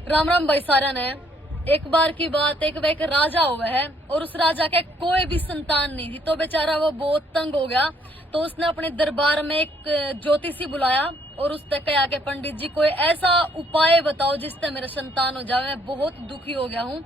राम राम भाई सारा ने। एक बार की बात, एक राजा हुआ है और उस राजा के कोई भी संतान नहीं थी, तो बेचारा वो बहुत तंग हो गया। तो उसने अपने दरबार में एक ज्योतिषी बुलाया और उसने कहा कि पंडित जी कोई ऐसा उपाय बताओ जिससे मेरा संतान हो जाए, मैं बहुत दुखी हो गया हूँ।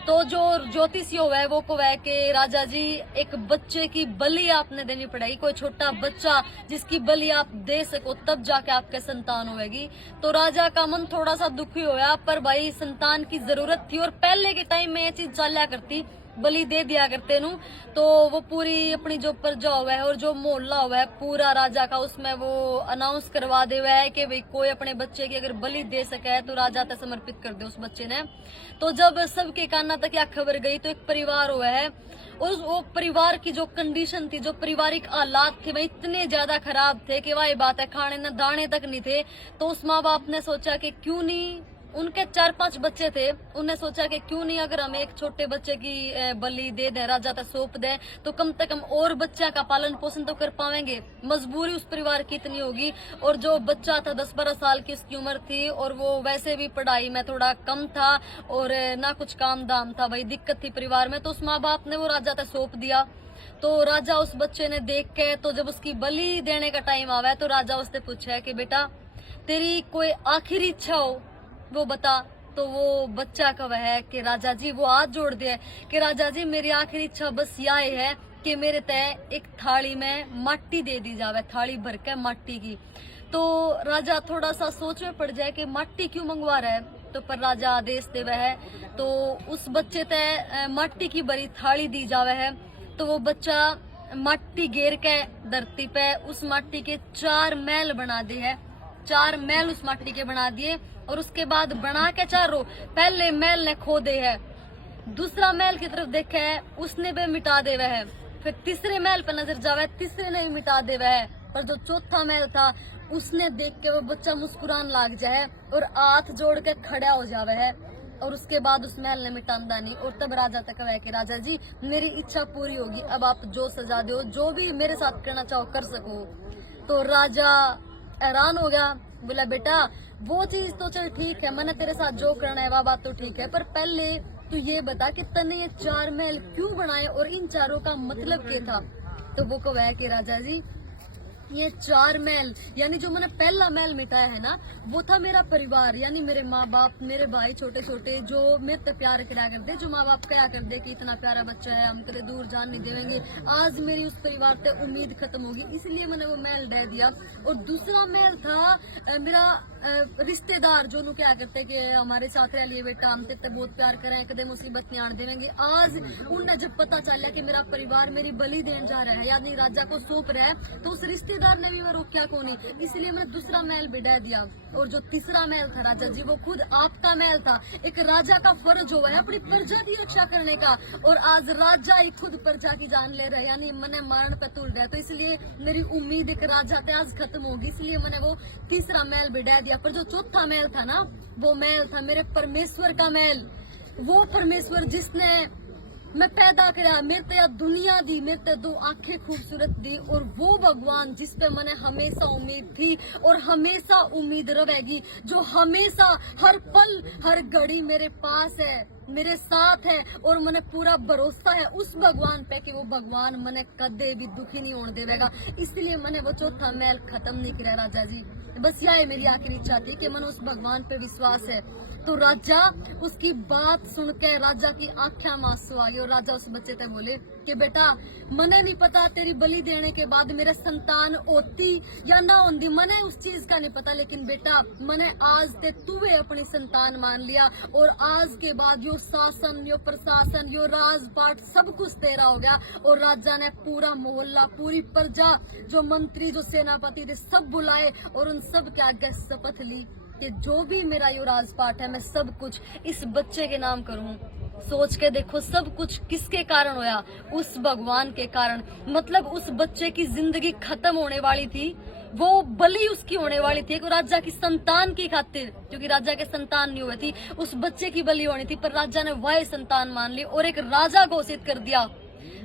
तो जो ज्योतिषी हुआ है वो को है कि राजा जी एक बच्चे की बलि आपने देनी पड़ेगी, कोई छोटा बच्चा जिसकी बलि आप दे सको तब जाके आपके संतान होगी। तो राजा का मन थोड़ा सा दुखी होया, पर भाई संतान की जरूरत थी और पहले के टाइम में ये चीज चला करती, बलि दे दिया करते नु। तो वो पूरी अपनी जो प्रजा हुआ है और जो मोहल्ला हुआ है पूरा राजा का, उसमें वो अनाउंस करवा दे हुआ है कि भाई कोई अपने बच्चे की अगर बलि दे सके तो राजा तक समर्पित कर दे उस बच्चे ने। तो जब सबके काना तक यह खबर गई तो एक परिवार हुआ है और वो परिवार की जो कंडीशन थी, जो पारिवारिक हालात थे वह इतने ज्यादा खराब थे कि वही बात है खाने न दाने तक नहीं थे। तो उस माँ बाप ने सोचा कि क्यों नहीं, उनके 4-5 बच्चे थे, उन्हें सोचा कि क्यों नहीं अगर हम एक छोटे बच्चे की बलि दे दें, राजा तक सौंप दें, तो कम से कम और बच्चा का पालन पोषण तो कर पाएंगे। मजबूरी उस परिवार की इतनी होगी और जो बच्चा था 10-12 साल की उसकी उम्र थी और वो वैसे भी पढ़ाई में थोड़ा कम था और ना कुछ काम धाम था, भाई दिक्कत थी परिवार में। तो उस माँ बाप ने वो राजा तक सौंप दिया। तो राजा उस बच्चे ने देख के, तो जब उसकी बलि देने का टाइम आवा है तो राजा उससे पूछा है कि बेटा तेरी कोई आखिरी इच्छा हो वो बता। तो वो बच्चा कब है कि राजा जी, वो हाथ जोड़ दिया कि राजा जी मेरी आखिरी इच्छा बस यह है कि मेरे तय एक थाली में माटी दे दी जावे, थाली भर के माटी की। तो राजा थोड़ा सा सोच में पड़ जाए कि माटी क्यों मंगवा रहा है, तो पर राजा आदेश दे वह है तो उस बच्चे तय माटी की भरी थाली दी जावे है। तो वो बच्चा माटी घेर के धरती पे उस माटी के 4 महल बना दिए है, 4 महल उस माटी के बना दिए और उसके बाद बना के चारों, पहले महल ने खोदे है, दूसरा महल की तरफ देखे है उसने भी मिटा दे है, फिर तीसरे महल पर नजर जावे तीसरे ने भी मिटा दे है, पर जो चौथा महल था उसने देख के वो बच्चा मुस्कुरान लाग जाए और हाथ जोड़ के खड़ा हो जावे है और उसके बाद उस महल ने मिटांदा नहीं। और तब राजा तक है कि राजा जी मेरी इच्छा पूरी होगी, अब आप जो सजा दो, जो भी मेरे साथ करना चाहो कर सको। तो राजा हैरान हो गया, बोला बेटा वो चीज तो चल ठीक है, मैंने तेरे साथ जो करना है वह बात तो ठीक है, पर पहले तू ये बता कि तने ये 4 महल क्यों बनाए और इन चारों का मतलब क्या था। तो वो को है कि राजा जी ये 4 महल यानी जो मैंने पहला महल मिटाया है ना, वो था मेरा परिवार, यानी मेरे माँ बाप, मेरे भाई छोटे छोटे जो मेरे पे प्यार करा कर दे, जो माँ बाप करा कर दे कि इतना प्यारा बच्चा है हम कदे दूर जान नहीं देंगे। आज मेरी उस परिवार पे उम्मीद खत्म होगी, इसलिए मैंने वो महल दे दिया। और दूसरा महल था मेरा रिश्तेदार जो नु क्या करते कि हमारे साथ रह लिए बेटा, हम तेरे बहुत प्यार करें, कदे मुसीबत नहीं आने देंगे। आज उन्हें जब पता चल कि मेरा परिवार मेरी बलि देने जा रहा है यानी राजा को सौंप रहा है, तो उस रिश्तेदार ने भी मैं रोक्या को नहीं, इसलिए मैंने दूसरा महल बिठा दिया। और जो तीसरा महल था राजा जी वो खुद आपका महल था। एक राजा का फर्ज हुआ है अपनी प्रजा की रक्षा करने का, और आज राजा ही खुद प्रजा की जान ले रहा है, यानी मैंने मारण पे तुल रहा है। तो इसलिए मेरी उम्मीद एक राजा पे आज खत्म होगी, इसलिए मैंने वो तीसरा महल बिठा दिया। पर जो चौथा महल था ना, वो महल था मेरे परमेश्वर का महल। वो परमेश्वर जिसने मैं पैदा करा, मेरे ते दुनिया दी, मेरे ते 2 आंखें खूबसूरत दी, और वो भगवान जिस पे मैंने हमेशा उम्मीद थी और हमेशा उम्मीद रहेगी, जो हमेशा हर पल हर घड़ी मेरे पास है, मेरे साथ है और मैंने पूरा भरोसा है उस भगवान पे कि वो भगवान मैंने कदे भी दुखी नहीं होने देगा। इसलिए मैंने वो चौथा महल खत्म नहीं किया राजा जी। बस यह मेरी आखिरी इच्छा थी कि मैंने उस भगवान पे विश्वास है। तो राजा उसकी बात सुन के राजा की आंखें में आंसू आ गए और राजा उस बच्चे से बोले कि बेटा मने नहीं पता तेरी बलि देने के बाद मेरे संतान होती या ना होती, मने उस चीज का नहीं पता, लेकिन बेटा मने आज ते तूहे अपनी संतान मान लिया और आज के बाद यो शासन, यो प्रशासन, यो राजपाट सब कुछ तेरा हो गया। और राजा ने पूरा मोहल्ला, पूरी प्रजा, जो मंत्री, जो सेनापति थे सब बुलाए और उन सब के आगे शपथ ली कि जो भी मेरा यो राजपाट है मैं सब कुछ इस बच्चे के नाम करूं। सोच के देखो सब कुछ किसके कारण होया, उस भगवान के कारण। मतलब उस बच्चे की जिंदगी खत्म होने वाली थी, वो बलि उसकी होने वाली थी, राजा की संतान की खातिर, क्योंकि राजा के संतान नहीं हुए थी, उस बच्चे की बलि होनी थी, पर राजा ने वह संतान मान ली और एक राजा घोषित कर दिया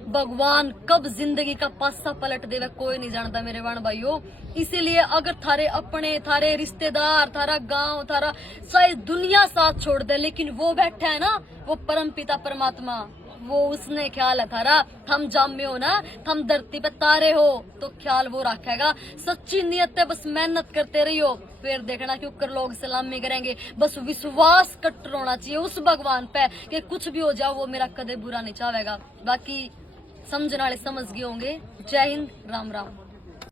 भगवान कब जिंदगी का पासा पलट देवे कोई नहीं जानता मेरे वाण भाइयों। इसीलिए अगर थारे अपने, थारे रिश्तेदार, थारा गांव, थारा सारी दुनिया साथ छोड़ दे, लेकिन वो बैठा है ना, वो परम पिता परमात्मा, वो उसने ख्याल है थारा। थम जामे हो ना, थम धरती पे तारे हो, तो ख्याल वो रखेगा। सच्ची नियत है, बस मेहनत करते रहियो, फिर देखना कि ऊपर लोग सलामी करेंगे। बस विश्वास कट्टर होना चाहिए उस भगवान पे कि कुछ भी हो जाओ वो मेरा कदे बुरा नहीं चाहेगा। बाकी समझने वाले समझ गए होंगे। जय हिंद, राम राम।